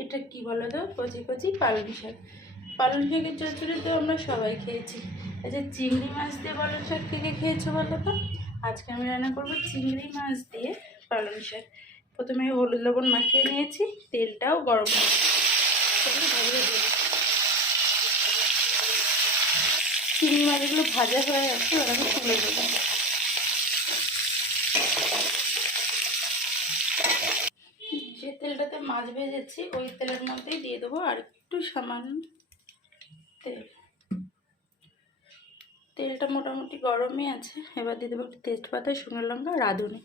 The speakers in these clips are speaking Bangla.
এটা কি বলো তো, কচি কচি পালং শাক। পালং শাকের চচ্চড়ি তো আমরা সবাই খেয়েছি। আচ্ছা, চিংড়ি মাছ দিয়ে পালং শাক কে কে খেয়েছো বলো তো? আজকে আমি রান্না করবো চিংড়ি মাছ দিয়ে পালং শাক। প্রথমে হলুদ লবণ মাখিয়ে নিয়েছি, তেলটাও গরম চিংড়ি মাছগুলো ভাজা হয়ে গেছে, ওটাকে তুলে দেবো। যে তেলটাতে মাছ ভেজেছি ওই তেলের মধ্যেই দিয়ে দেবো আর একটু সামান্য তেল। তেলটা মোটামুটি গরমই আছে। এবার দিয়ে দেবো একটু তেজপাতা, শুকনো লঙ্কা, রাঁধুনি।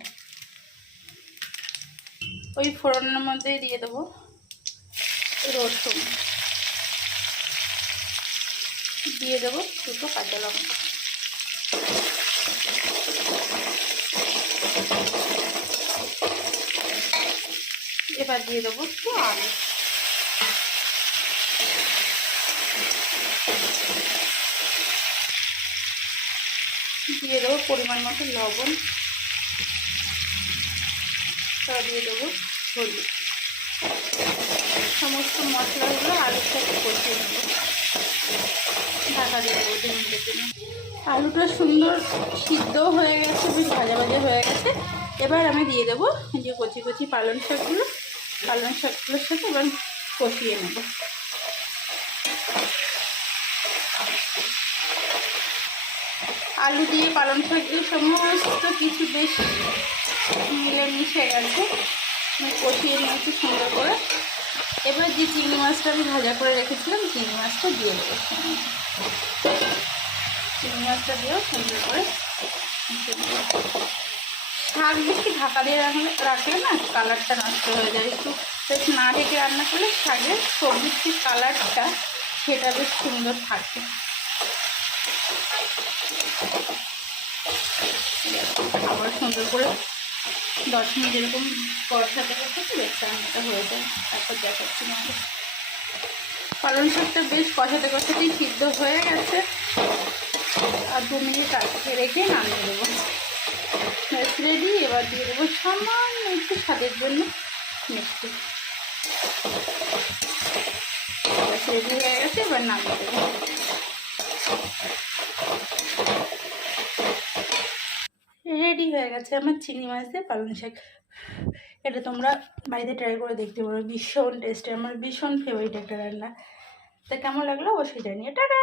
ওই ফোড়নের মধ্যেই দিয়ে দেবো রসুন, দিয়ে দেবো দুটো কাঁচা লঙ্কা। এবার দিয়ে দেবো একটু আলু, দিয়ে দেবো পরিমাণ মতো লবণ, দিয়ে দেবো হলুদ। সমস্ত মশলাগুলো আলুর সাথে কষিয়ে নেবো, ঢাকা দিয়ে দেবো 2 মিনিটের জন্য। আলুটা সুন্দর সিদ্ধ হয়ে গেছে, বেশ ভাজা ভাজা হয়ে গেছে। এবার আমি দিয়ে দেবো যে কচি কচি পালং শাকগুলোর সাথে এবার কষিয়ে নেব। আলু দিয়ে পালং শাক দিয়ে সমস্ত কিছু বেশ মিলেমিশে গেছে, আমি কষিয়ে নিয়েছি সুন্দর করে। এবার যে চিংড়ি মাছটা আমি ভাজা করে রেখেছিলাম, চিংড়ি মাছটা দিয়ে দেবো। চিংড়ি মাছটা দিয়েও সুন্দর করে শাক বেশি ঢাকা দিয়ে রাখলে না কালারটা নষ্ট হয়ে যায়। একটু বেশ না ঢেকে রান্না করলে শাকের সবজির যে কালারটা সেটা বেশ সুন্দর থাকে। আবার সুন্দর করে 10 মিনিট এরকম কষাতে কষাতে বেশ রান্নাটা হয়ে যায়। তারপর দেখাচ্ছি আমাদের পালং শাকটা বেশ কষাতে কষাতেই সিদ্ধ হয়ে গেছে। আর 2 মিনিট আটকে রেখে নামিয়ে দেবো। ব্যাস রেডি। এবার দিয়ে দেবো সামান্য একটু স্বাদের জন্য মিষ্টি। ব্যাস রেডি হয়ে গেছে, এবার নামিয়ে দেবো। রেডি হয়ে গেছে আমার চিংড়ি মাছ দিয়ে পালং শাক। এটা তোমরা বাড়িতে ট্রাই করে দেখতে পারো, ভীষণ টেস্টি, আমার ভীষণ ফেভারিট একটা রান্না। তা কেমন লাগলো অবশ্যই জানিয়ে। টাটা।